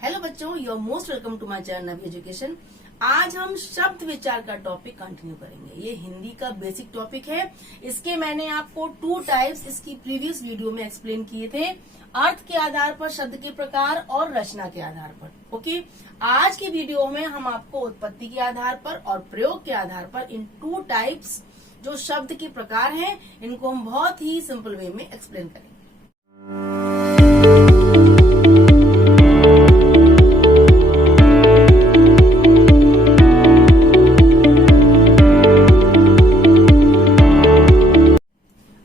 Hello बच्चों, you are most welcome to my channel Navi education. आज हम शब्द विचार का टॉपिक कंटिन्यू करेंगे। ये हिंदी का बेसिक टॉपिक है। इसके मैंने आपको 2 टाइप्स इसकी प्रीवियस वीडियो में एक्सप्लेन किए थे, अर्थ के आधार पर, शब्द के प्रकार और रचना के आधार पर। ओके, आज की वीडियो में हम आपको उत्पत्ति के आधार पर और प्रयोग के आधार पर इन 2 टाइप्स जो शब्द के प्रकार हैं, इनको हम बहुत ही सिंपल वे में एक्सप्लेन करेंगे।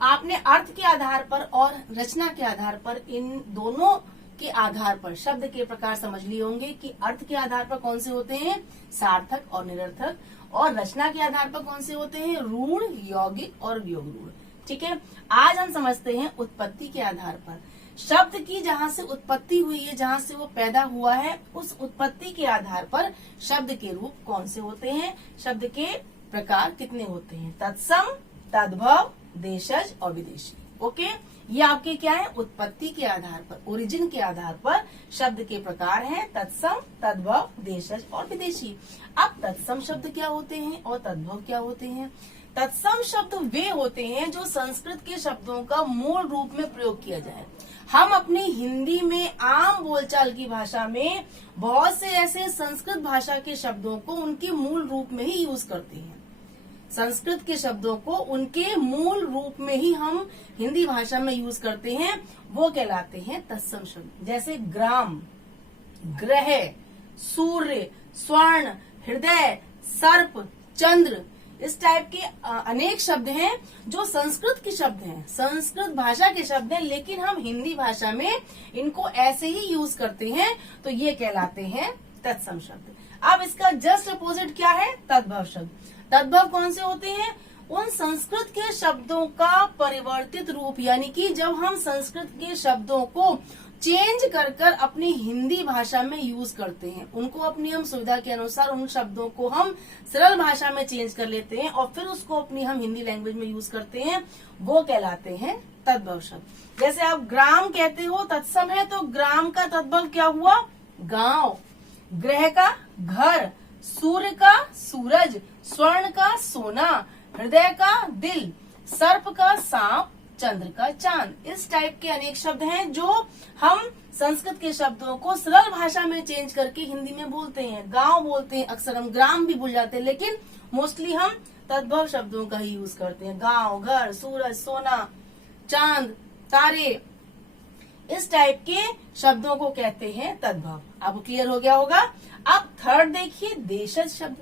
आपने अर्थ के आधार पर और रचना के आधार पर, इन दोनों के आधार पर शब्द के प्रकार समझ लिए होंगे कि अर्थ के आधार पर कौन से होते हैं, सार्थक और निरर्थक, और रचना के आधार पर कौन से होते हैं, रूढ़, यौगिक और वियोग रूढ़। ठीक है, आज हम समझते हैं उत्पत्ति के आधार पर। शब्द की जहाँ से उत्पत्ति हुई है, जहाँ से वो पैदा हुआ है, उस उत्पत्ति के आधार पर शब्द के रूप कौन से होते हैं, शब्द के प्रकार कितने होते हैं, तत्सम, तद्भव, देशज और विदेशी। ओके, ये आपके क्या है, उत्पत्ति के आधार पर, ओरिजिन के आधार पर शब्द के प्रकार हैं, तत्सम, तद्भव, देशज और विदेशी। अब तत्सम शब्द क्या होते हैं और तद्भव क्या होते हैं? तत्सम शब्द वे होते हैं जो संस्कृत के शब्दों का मूल रूप में प्रयोग किया जाए। हम अपनी हिंदी में, आम बोलचाल की भाषा में बहुत से ऐसे संस्कृत भाषा के शब्दों को उनके मूल रूप में ही यूज करते हैं। संस्कृत के शब्दों को उनके मूल रूप में ही हम हिंदी भाषा में यूज करते हैं, वो कहलाते हैं तत्सम शब्द। जैसे ग्राम, ग्रह, सूर्य, स्वर्ण, हृदय, सर्प, चंद्र, इस टाइप के अनेक शब्द हैं जो संस्कृत के शब्द हैं, संस्कृत भाषा के शब्द हैं, लेकिन हम हिंदी भाषा में इनको ऐसे ही यूज करते हैं, तो ये कहलाते हैं तत्सम शब्द। अब इसका जस्ट अपोजिट क्या है, तद्भव शब्द। तद्भव कौन से होते हैं? उन संस्कृत के शब्दों का परिवर्तित रूप, यानी कि जब हम संस्कृत के शब्दों को चेंज कर अपनी हिंदी भाषा में यूज करते हैं, उनको अपनी हम सुविधा के अनुसार उन शब्दों को हम सरल भाषा में चेंज कर लेते हैं और फिर उसको अपनी हम हिंदी लैंग्वेज में यूज करते हैं, वो कहलाते हैं तद्भव शब्द। जैसे आप ग्राम कहते हो, तत्सम है, तो ग्राम का तद्भव क्या हुआ, गांव, ग्रह का घर, सूर्य का सूरज, स्वर्ण का सोना, हृदय का दिल, सर्प का सांप, चंद्र का चांद। इस टाइप के अनेक शब्द हैं जो हम संस्कृत के शब्दों को सरल भाषा में चेंज करके हिंदी में बोलते हैं। गांव बोलते हैं, अक्सर हम ग्राम भी भूल जाते हैं, लेकिन मोस्टली हम तद्भव शब्दों का ही यूज करते हैं। गांव, घर, सूरज, सोना, चांद, तारे, इस टाइप के शब्दों को कहते हैं तद्भव। आपको क्लियर हो गया होगा। अब थर्ड देखिए, देशज शब्द।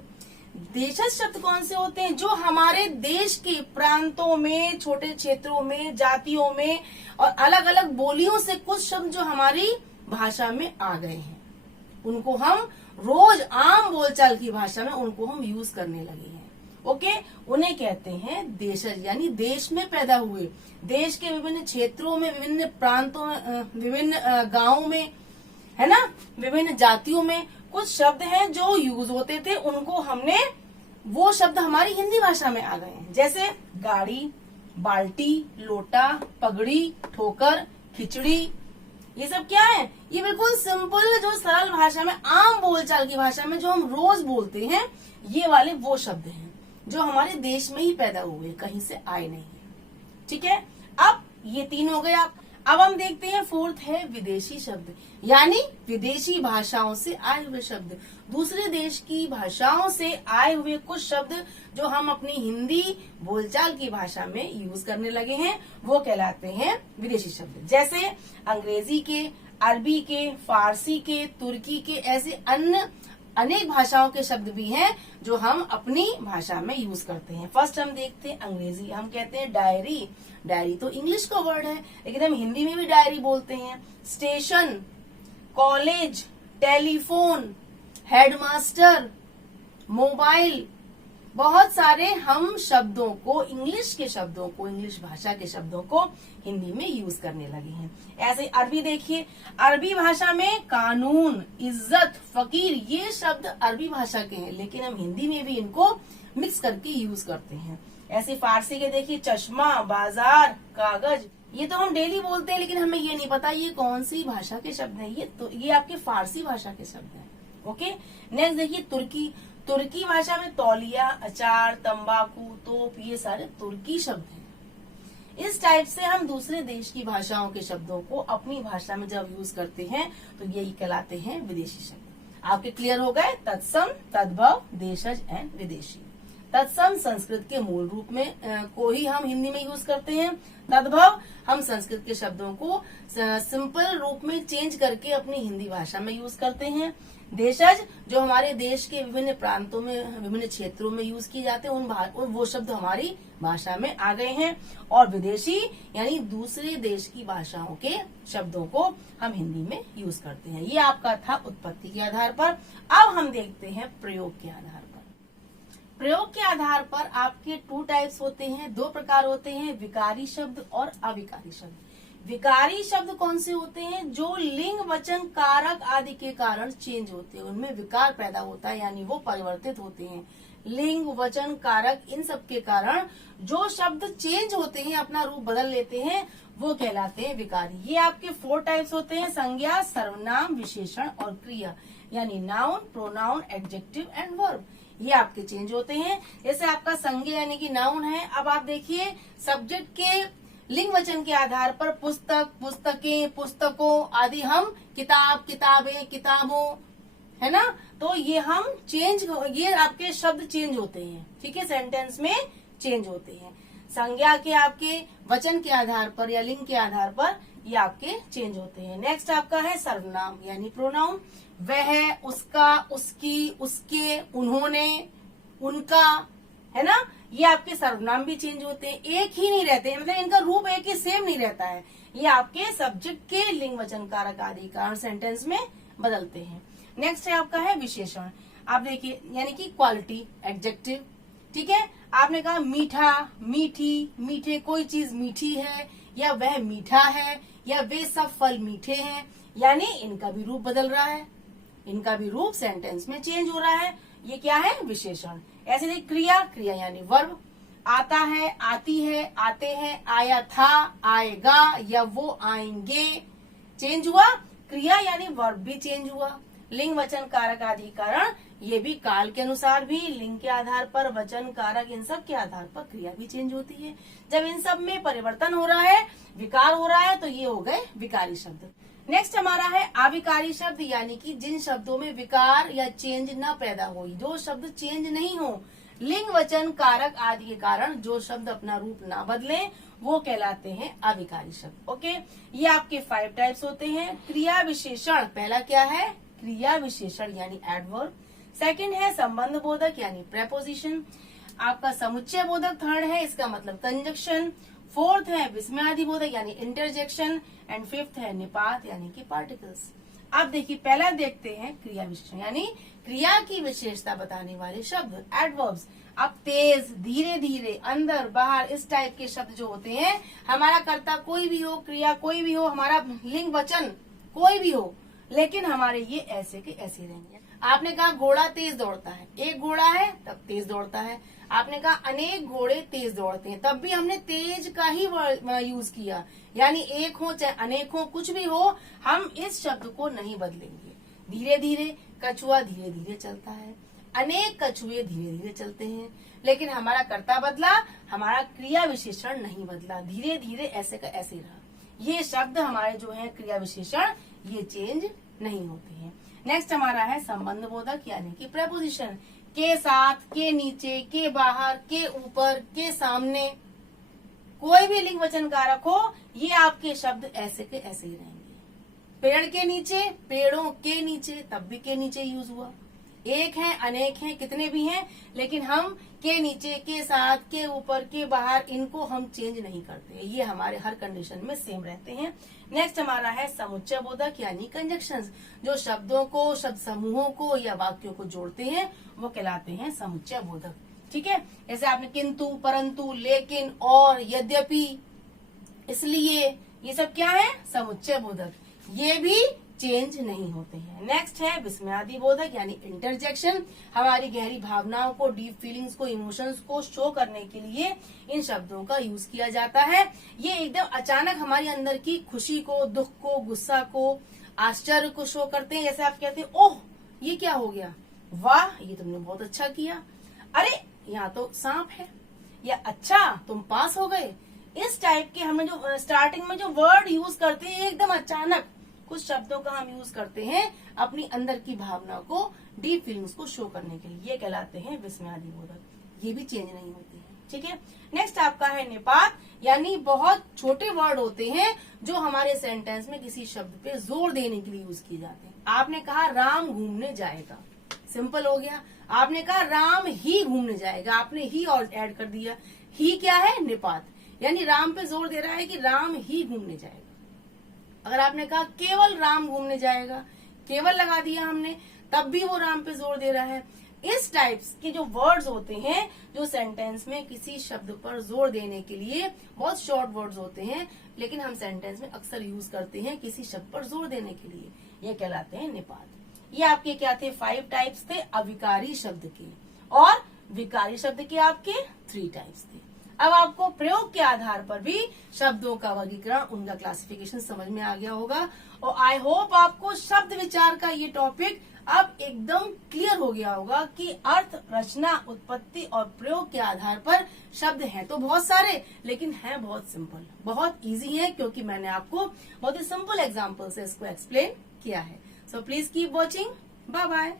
देशज शब्द कौन से होते हैं? जो हमारे देश के प्रांतों में, छोटे क्षेत्रों में, जातियों में और अलग अलग बोलियों से कुछ शब्द जो हमारी भाषा में आ गए हैं, उनको हम रोज आम बोलचाल की भाषा में उनको हम यूज करने लगे हैं। ओके, उन्हें कहते हैं देशज, यानी देश में पैदा हुए, देश के विभिन्न क्षेत्रों में, विभिन्न प्रांतों में, विभिन्न गांवों में, है ना, विभिन्न जातियों में कुछ शब्द हैं जो यूज होते थे, उनको हमने, वो शब्द हमारी हिंदी भाषा में आ गए हैं। जैसे गाड़ी, बाल्टी, लोटा, पगड़ी, ठोकर, खिचड़ी, ये सब क्या है? ये बिल्कुल सिंपल, जो सरल भाषा में, आम बोलचाल की भाषा में जो हम रोज बोलते हैं, ये वाले वो शब्द हैं जो हमारे देश में ही पैदा हुए, कहीं से आए नहीं है। ठीक है, अब ये 3 हो गए। अब हम देखते हैं फोर्थ है विदेशी शब्द, यानी विदेशी भाषाओं से आए हुए शब्द, दूसरे देश की भाषाओं से आए हुए कुछ शब्द जो हम अपनी हिंदी बोलचाल की भाषा में यूज करने लगे हैं, वो कहलाते हैं विदेशी शब्द। जैसे अंग्रेजी के, अरबी के, फारसी के, तुर्की के, ऐसे अन्य अनेक भाषाओं के शब्द भी हैं जो हम अपनी भाषा में यूज करते हैं। फर्स्ट हम देखते हैं अंग्रेजी। हम कहते हैं डायरी। डायरी तो इंग्लिश का वर्ड है, लेकिन हम हिंदी में भी डायरी बोलते हैं। Station, college, telephone, headmaster, mobile, बहुत सारे हम शब्दों को, इंग्लिश के शब्दों को, इंग्लिश भाषा के शब्दों को हिंदी में यूज करने लगे हैं। ऐसे अरबी देखिए, अरबी भाषा में कानून, इज्जत, फकीर, ये शब्द अरबी भाषा के हैं, लेकिन हम हिंदी में भी इनको मिक्स करके यूज करते हैं। ऐसे फारसी के देखिए, चश्मा, बाजार, कागज, ये तो हम डेली बोलते हैं, लेकिन हमें ये नहीं पता ये कौन सी भाषा के शब्द हैं। ये आपके फारसी भाषा के शब्द हैं। ओके, नेक्स्ट देखिए तुर्की। तुर्की भाषा में तौलिया, अचार, तंबाकू, तोप, ये सारे तुर्की शब्द हैं। इस टाइप से हम दूसरे देश की भाषाओं के शब्दों को अपनी भाषा में जब यूज करते हैं तो यही कहलाते हैं विदेशी शब्द। आपके क्लियर हो गए? तत्सम, तद्भव, देशज एंड विदेशी। तत्सम संस्कृत के मूल रूप में को ही हम हिंदी में यूज करते हैं। तद्भव हम संस्कृत के शब्दों को सिंपल रूप में चेंज करके अपनी हिंदी भाषा में यूज करते हैं। देशज जो हमारे देश के विभिन्न प्रांतों में, विभिन्न क्षेत्रों में यूज किए जाते हैं, उन वो शब्द हमारी भाषा में आ गए हैं। और विदेशी यानी दूसरे देश की भाषाओं के शब्दों को हम हिंदी में यूज करते हैं। ये आपका था उत्पत्ति के आधार पर। अब हम देखते हैं प्रयोग के आधार पर। प्रयोग के आधार पर आपके 2 टाइप्स होते हैं, 2 प्रकार होते हैं, विकारी शब्द और अविकारी शब्द। विकारी शब्द कौन से होते हैं? जो लिंग, वचन, कारक आदि के कारण चेंज होते हैं, उनमें विकार पैदा होता है, यानी वो परिवर्तित होते हैं। लिंग, वचन, कारक इन सब के कारण जो शब्द चेंज होते हैं, अपना रूप बदल लेते हैं, वो कहलाते हैं विकारी। ये आपके 4 टाइप्स होते हैं, संज्ञा, सर्वनाम, विशेषण और क्रिया, यानी noun, pronoun, adjective and verb. ये आपके चेंज होते हैं। जैसे आपका संज्ञा यानी कि नाउन है। अब आप देखिए सब्जेक्ट के लिंग वचन के आधार पर पुस्तक, पुस्तकें, पुस्तकों आदि हम किताब, किताबें, किताबों, है ना, तो ये हम चेंज, ये आपके शब्द चेंज होते हैं। ठीक है, सेंटेंस में चेंज होते हैं। संज्ञा के आपके वचन के आधार पर या लिंग के आधार पर ये आपके चेंज होते हैं। नेक्स्ट आपका है सर्वनाम यानी प्रोनाउन। वह, उसका, उसकी, उसके, उन्होंने, उनका, है ना, ये आपके सर्वनाम भी चेंज होते हैं, एक ही नहीं रहते हैं, मतलब इनका रूप एक ही सेम नहीं रहता है। ये आपके सब्जेक्ट के लिंग, वचन, कारक आदि कारण सेंटेंस में बदलते हैं। नेक्स्ट है आपका है विशेषण। आप देखिए यानी कि क्वालिटी, एडजेक्टिव। ठीक है, आपने कहा मीठा, मीठी, मीठे, कोई चीज मीठी है, या वह मीठा है, या वे सब फल मीठे हैं, यानी इनका भी रूप बदल रहा है, इनका भी रूप सेंटेंस में चेंज हो रहा है। ये क्या है? विशेषण। ऐसे नहीं, क्रिया, क्रिया यानी वर्ब। आता है, आती है, आते हैं, आया था, आएगा, या वो आएंगे, चेंज हुआ। क्रिया यानी वर्ब भी चेंज हुआ। लिंग, वचन, कारक आदि कारण ये भी काल के अनुसार भी लिंग के आधार पर, वचन, कारक इन सब के आधार पर क्रिया भी चेंज होती है। जब इन सब में परिवर्तन हो रहा है, विकार हो रहा है, तो ये हो गए विकारी शब्द। नेक्स्ट हमारा है अविकारी शब्द, यानी कि जिन शब्दों में विकार या चेंज न पैदा हो, जो शब्द चेंज नहीं हो, लिंग, वचन, कारक आदि के कारण जो शब्द अपना रूप ना बदले, वो कहलाते हैं अविकारी शब्द। ओके, ये आपके 5 टाइप्स होते हैं। क्रिया विशेषण, पहला क्या है? क्रिया विशेषण यानी एडवर्ब। सेकंड है संबंध बोधक यानी प्रेपोजिशन। आपका समुच्चय बोधक थर्ड है, इसका मतलब कंजक्शन। फोर्थ है विस्मयादि बोधक यानी इंटरजेक्शन। एंड फिफ्थ है निपात यानी कि पार्टिकल्स। अब देखिए पहला देखते हैं क्रिया विशेषण यानी क्रिया की विशेषता बताने वाले शब्द, एडवर्ब्स। अब तेज, धीरे धीरे, अंदर, बाहर, इस टाइप के शब्द जो होते हैं, हमारा कर्ता कोई भी हो, क्रिया कोई भी हो, हमारा लिंग, वचन कोई भी हो, लेकिन हमारे ये ऐसे के ऐसे रहेंगे। आपने कहा घोड़ा तेज दौड़ता है, एक घोड़ा है तब तेज दौड़ता है। आपने कहा अनेक घोड़े तेज दौड़ते हैं, तब भी हमने तेज का ही यूज किया, यानी एक हो चाहे अनेक हो, कुछ भी हो, हम इस शब्द को नहीं बदलेंगे। धीरे धीरे, कछुआ धीरे धीरे चलता है, अनेक कछुए धीरे धीरे चलते हैं, लेकिन हमारा कर्ता बदला, हमारा क्रिया विशेषण नहीं बदला, धीरे धीरे ऐसे का ऐसे रहा। ये शब्द हमारे जो है क्रिया विशेषण, ये चेंज नहीं होते हैं। नेक्स्ट हमारा है संबंध बोधक यानी कि प्रेपोजिशन। के साथ, के नीचे, के बाहर, के ऊपर, के सामने, कोई भी लिंग वचन कारक हो, ये आपके शब्द ऐसे के ऐसे ही रहेंगे। पेड़ के नीचे, पेड़ों के नीचे, तब भी के नीचे यूज हुआ। एक है, अनेक हैं, कितने भी हैं, लेकिन हम के नीचे, के साथ, के ऊपर, के बाहर, इनको हम चेंज नहीं करते, ये हमारे हर कंडीशन में सेम रहते हैं। नेक्स्ट हमारा है समुच्चय बोधक यानी कंजक्शंस, जो शब्दों को, शब्द समूहों को या वाक्यों को जोड़ते हैं, वो कहलाते हैं समुच्चय बोधक। ठीक है, जैसे आपने किंतु, परंतु, लेकिन, और, यद्यपि, इसलिए, ये सब क्या है? समुच्चय बोधक। ये भी चेंज नहीं होते हैं। नेक्स्ट है विस्मयादि बोधक यानी इंटरजेक्शन। हमारी गहरी भावनाओं को, डीप फीलिंग्स को, इमोशंस को शो करने के लिए इन शब्दों का यूज किया जाता है। ये एकदम अचानक हमारे अंदर की खुशी को, दुख को, गुस्सा को, आश्चर्य को शो करते हैं। जैसे आप कहते हैं ओह ये क्या हो गया, वाह ये तुमने बहुत अच्छा किया, अरे यहाँ तो सांप है, या अच्छा तुम पास हो गए। इस टाइप के हमें जो स्टार्टिंग में जो वर्ड यूज करते हैं एकदम अचानक कुछ शब्दों का हम यूज करते हैं अपनी अंदर की भावना को, डीप फीलिंग्स को शो करने के लिए, ये कहलाते हैं विस्मयादि बोधक। ये भी चेंज नहीं होते हैं। ठीक है, नेक्स्ट आपका है निपात यानी बहुत छोटे वर्ड होते हैं जो हमारे सेंटेंस में किसी शब्द पे जोर देने के लिए यूज किए जाते हैं। आपने कहा राम घूमने जाएगा, सिंपल हो गया। आपने कहा राम ही घूमने जाएगा, आपने ही और ऐड कर दिया। ही क्या है, निपात, यानी राम पे जोर दे रहा है कि राम ही घूमने जाएगा। अगर आपने कहा केवल राम घूमने जाएगा, केवल लगा दिया हमने, तब भी वो राम पे जोर दे रहा है। इस टाइप्स के जो वर्ड्स होते हैं जो सेंटेंस में किसी शब्द पर जोर देने के लिए, बहुत शॉर्ट वर्ड्स होते हैं लेकिन हम सेंटेंस में अक्सर यूज करते हैं किसी शब्द पर जोर देने के लिए, ये कहलाते हैं निपात। ये आपके क्या थे, 5 टाइप्स थे अविकारी शब्द के, और विकारी शब्द के आपके 3 टाइप्स थे। अब आपको प्रयोग के आधार पर भी शब्दों का वर्गीकरण, उनका क्लासिफिकेशन समझ में आ गया होगा, और आई होप आपको शब्द विचार का ये टॉपिक अब एकदम क्लियर हो गया होगा कि अर्थ, रचना, उत्पत्ति और प्रयोग के आधार पर शब्द हैं तो बहुत सारे, लेकिन हैं बहुत सिंपल, बहुत इजी है, क्योंकि मैंने आपको बहुत ही सिंपल एग्जाम्पल से इसको एक्सप्लेन किया है। So please keep watching, bye bye.